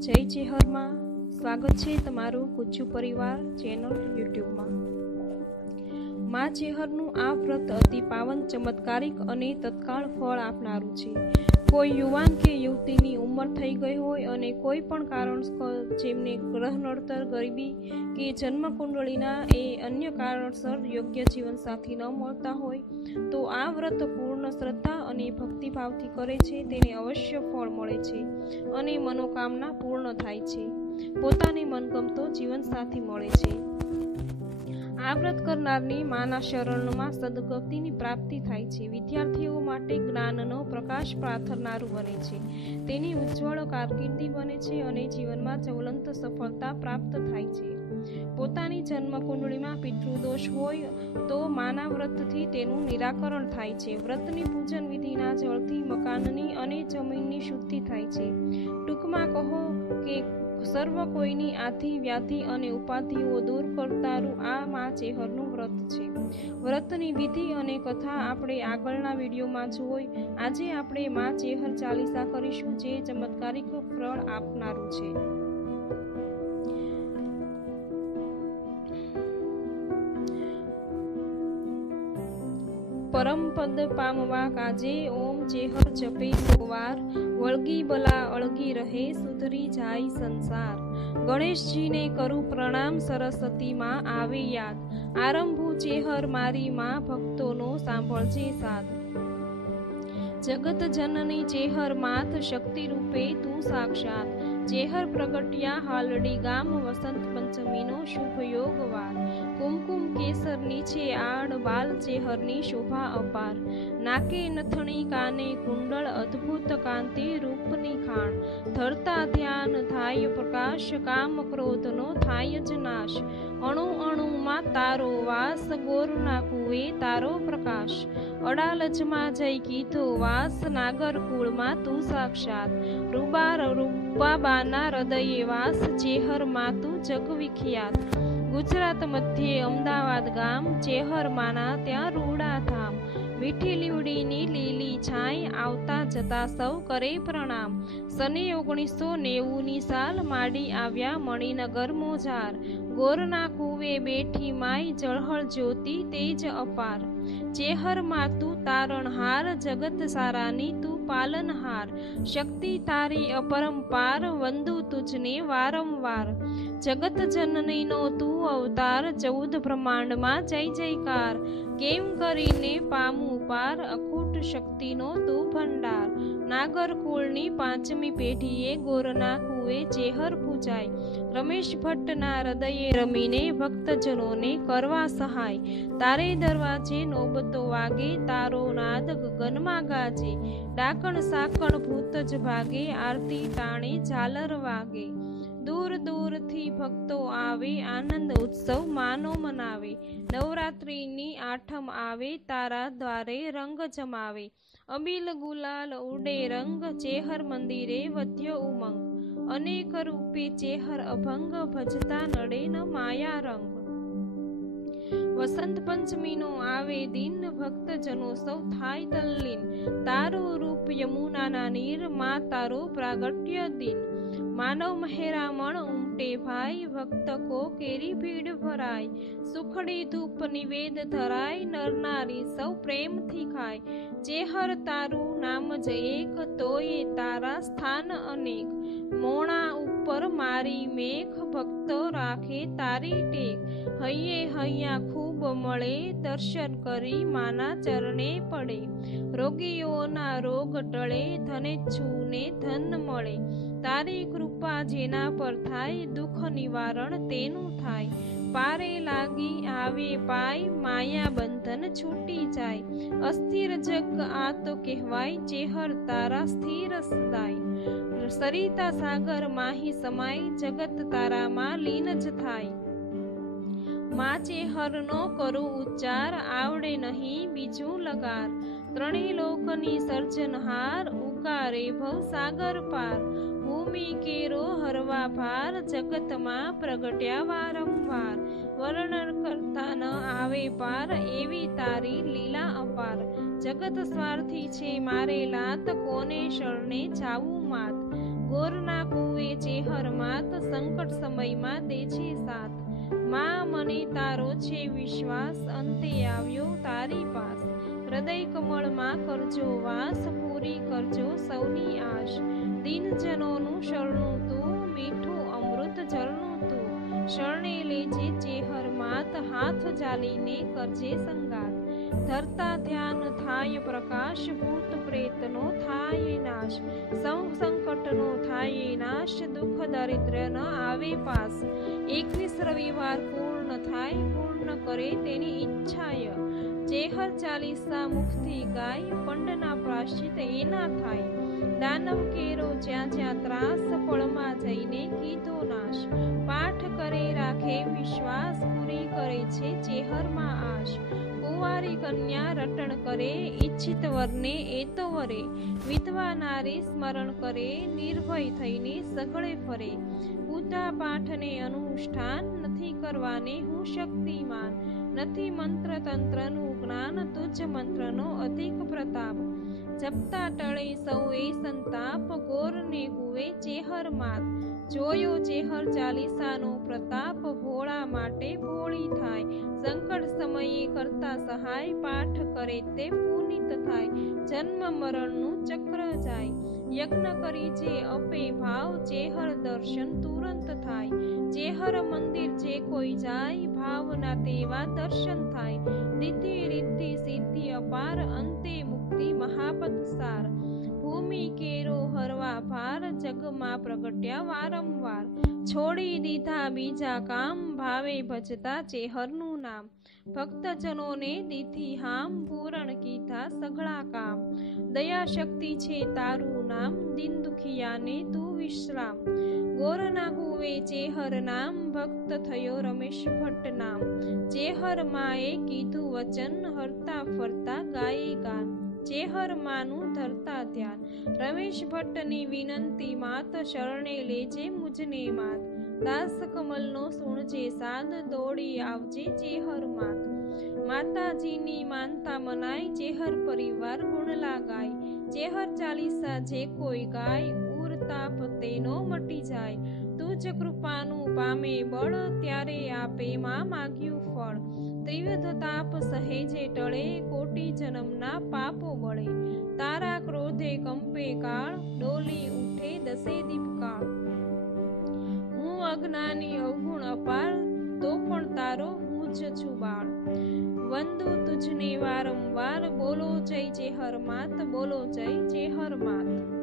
જય ચેહરમાં સ્વાગત છે તમારું કુચુ પરિવાર ચેનલ યુટ્યુબમાં. મા ચેહરનું આ વ્રત અતિ પાવન, ચમત્કારિક અને તત્કાળ ફળ આપનારું છે. કોઈ યુવાન કે યુવતીની ઉંમર થઈ ગઈ હોય અને કોઈ પણ કારણસર જેમને ગ્રહ નડતર, ગરીબી કે જન્મ કુંડળીના એ અન્ય કારણસર યોગ્ય જીવનસાથી ન મળતા હોય, તો આ વ્રત પૂર્ણ શ્રદ્ધા અને ભક્તિભાવથી કરે છે, તેને અવશ્ય ફળ મળે છે અને મનોકામના પૂર્ણ થાય છે. પોતાને મનગમતો જીવનસાથી મળે છે. આ વ્રત કરનારની માના શરણમાં સદગતિની પ્રાપ્તિ થાય છે. વિદ્યાર્થીઓ માટે જ્ઞાનનો પ્રકાશ પાથરનારું બને છે. તેની ઉજ્જવળ કારકિર્દી બને છે અને જીવનમાં જ્વલંત સફળતા પ્રાપ્ત થાય છે. પોતાની જન્મ કુંડળીમાં પિતૃદોષ હોય તો માના વ્રતથી તેનું નિરાકરણ થાય છે. વ્રતની પૂજન વિધિના જળથી મકાનની અને જમીનની શુદ્ધિ થાય છે. ટૂંકમાં કહો કે સર્વ કોઈની આથી વ્યાધિ અને ઉપાધિઓ દૂર કરતારું આ મા ચેહરનું વ્રત છે. વ્રતની વિધિ અને કથા આપણે આગળના વિડીયોમાં જોઈ. આજે આપણે મા ચેહર ચાલીસા કરીશું, જે ચમત્કારિક ફળ આપનારું છે. પરમ પદ પામવા કાજે ઓમ ચેહર જપે સોવાર, વળગી બલા અળગી રહે, સુધરી જાય સંસાર. ગણેશજીને કરું પ્રણામ સરસ્વતીમાં, આવે યાદ. આરંભુ ચેહર મારી માં ભક્તોનો સાંભળજે સાદ. જગત જનની ચેહર માથ શક્તિ રૂપે તું સાક્ષાત. ચેહર પ્રગટ્યા હાલડી ગામ વસંત પંચમીનો શુભ યોગ વાર. કુમકુમ કેસર નીચે આડ, બાલ જેહરની શોભા અપાર. નાકે નથણી કાને કુંડળ અદ્ભુત કાંતિ રૂપની ખાણ. ધરતા ધ્યાન થાય પ્રકાશ, કામ ક્રોધનો થાય જ નાશ. અણુ અણુમાં તારો વાસ ગોરના કુએ તારો પ્રકાશ. અડાલજમાં જઈ કીધો વાસ નાગર કુળમાં તું સાક્ષાત. રૂબાર રૂપાબાના હૃદયે વાસ ચેહરમાં તું જગ વિખ્યાત ગુજરાત મધ્યે અમદાવાદ ગામ જેહર માના ત્યાં રૂડા ધામ મીઠી લીવડીની લીલી છાંય આવતા જતા સૌ કરે પ્રણામ. સને ઓગણીસો નેવુંની સાલ માડી આવ્યા મણિનગર મોજાર. ગોરના કુવે બેઠી માય જળહળ જ્યોતિ તેજ અપાર. ચેહર માતું તારણહાર જગત સારાની તું પાલનહાર. શક્તિ તારી અપરંપાર વંદુ તુજને વારંવાર. જગત જનનીનો તું અવતાર, ચૌદ બ્રહ્માંડમાં જય જયકાર. કેમ કરીને પામું પાર, અખૂટ શક્તિનો તું ભંડાર. નાગરકુળની પાંચમી પેઢીએ ગોરના કુએ ચેહર પૂજાય રમેશ ભટ્ટના હૃદયે રમીને ભક્તજનોને કરવા સહાય. તારે દરવાજે નોબતો વાગે, તારો નાદ ગગનમાં ગાજે. ડાકણ સાકણ ભૂત જ ભાગે, આરતી ટાણે ઝાલર વાગે. દૂર દૂરથી ભક્તો આવે, આનંદ ઉત્સવ માનો મનાવે. નવરાત્રિની આઠમ આવે, તારા દ્વારે રંગ જમાવે. અબીલ ગુલાલ ઉડે રંગ ચેહર મંદિરે વધ્યો ઉમંગ. અનેક રૂપે ચેહર અભંગ ભજતા નડે ન માયા રંગ. વસંત પંચમીનો આવે દિન ભક્તજનો સૌ થાય તલ્લીન. તારું રૂપ યમુનાના નીર, માં તારો પ્રાગટ્ય દિન. માનવ મહેરામણ ઉમટે ભાઈ, ભક્ત કો કેરી ભીડ ભરાય. સુખડી ધૂપ નિવેદ ધરાય નરનારી સૌ પ્રેમથી ખાય. ચેહર તારું નામ જ એક, તોય તારા સ્થાન અનેક. મોણા ઉપર મારી મેઘ ભક્તો રાખે તારી ટેક. હૈયે હૈયા ખૂબ મળે, દર્શન કરી માના ચરણે પડે. રોગીઓના રોગ ટળે ધને છૂને ધન મળે. તારી કૃપા જેના પર થાય, દુઃખ નિવારણ તેનું થાય. પારે લાગી આવે પાય, માયા બંધન છૂટી જાય. અસ્થિર જગ આ તો કહેવાય, ચેહર તારા સ્થિર સદાય. સરિતા સાગર માહી સમાય, જગત તારામાં લીન જ થાય. મા ચેહરનો કરું ઉચ્ચાર, આવડે નહીં બીજું લગાર. ત્રણેય લોકની સર્જનહાર, ઉકારે ભવ સાગર પાર. ભૂમિ કેરો હરવા ભાર જગતમાં પ્રગટ્યા વારંવાર. વર્ણન કરતા ન આવે પાર એવી તારી લીલા અપાર. જગત સ્વાર્થી છે મારે લાત, કોને શરણે જાવું માત? ગોરના કુવે ચેહર માત, સંકટ સમયમાં દે છે સાથ. માં મને તારો છે વિશ્વાસ, અંતે આવ્યો તારી પાસ. હૃદય કમળમાં કરજો વાસ, પૂરી કરજો સૌની આશ. દિનજનોનું શરણું તું, મીઠું અમૃત જળનું તું. શરણે લેજે ચેહર માત, હાથ જાલીને કરજે સંગાત. ધરતા ધ્યાન થાય પ્રકાશ, ભૂત પ્રેતનો થાય નાશ. સૌ સંકટનો થાય નાશ, દુઃખ દરિદ્ર ન આવે પાસ. એકવીસ રવિવાર પૂર્ણ થાય, પૂર્ણ કરે તેની ઈચ્છાય. ચેહર ચાલીસા મુખથી ગાય, પંડના પ્રાશ્ચિત એના થાય. દાનવ કેરો જ્યાં જ્યાં ત્રાસ ફળમાં જઈને કીધો નાશ. પાઠ કરે, રાખે, વિશ્વાસ પૂરી કરે છે ચેહરમાં આશ. કુંવારી કન્યા રટણ કરે ઈચ્છિત વરને એ તો વરે વિધવા નારી સ્મરણ કરે, નિર્ભય થઈને સગળે ફરે. પૂજા પાઠને અનુષ્ઠાન નથી કરવાને હું શક્તિમાન. નથી મંત્ર તંત્રનું જ્ઞાન તુજ મંત્રનો અધિક પ્રતાપ. જપતા ટળે સૌએ સંતાપ ગોરને કુવે ચેહર માત જોયો ચેહર ચાલીસાનો પ્રતાપ ભોળા માટે ભોળી થાય. સંકટ સમયે કરતા સહાય પાઠ કરે તે પુનિત થાય. જન્મ મરણનું ચક્ર જાય. યજ્ઞ કરી જે અપે ભાવ ચેહર દર્શન તુરંત થાય. ચેહર મંદિર જે કોઈ જાય, ભાવના તેવા દર્શન થાય. દિતિ રીતિ સિદ્ધિ અપાર અંતે મહાપદ સાર ભૂમિ કેરો હરવા ભાર, જગમાં પ્રગટ્યા વારંવાર. છોડી દીધા બીજા કામ, ભાવે ભજતા ચેહરનું નામ. ભક્તજનોને દીધી હામ, પૂરણ કીધા સઘળા કામ. દયા શક્તિ છે તારું નામ, દિન દુખિયાને તું વિશ્રામ. ગોરના કુવે ચેહર નામ, ભક્ત થયો રમેશ ભટ્ટ નામ. ચેહર માએ કીધું વચન, હરતા ફરતા ગાયે ગાન. ચેહર માનું ધરતા ધ્યાન. રમેશ ભટ્ટની વિનંતી, માત શરણે લેજે મુજને માત. દાસ કમલનો સુણજે સાદ દોડી આવજે ચેહર માત માતાજીની માનતા મનાય, ચેહર પરિવાર ગુણલા ગાય ચેહર ચાલીસા જે કોઈ ગાય ઉરતાપ તેનો મટી જાય. તુજ કૃપાનું પામે બળ, ત્યારે આપે માં માગ્યું ફળ. ત્રિવિધ તાપ સહેજે ટળે, કોટી જન્મના પાપો બળે તારા ક્રોધે કંપે કાળ, ડોલી ઉઠે દસે દીપકાળ. હું અજ્ઞાની અવગુણ અપાર તો પણ તારો હું જ છું બાળ. વંદુ તુજને વારંવાર બોલો જય ચેહર માત, બોલો જય ચેહર માત.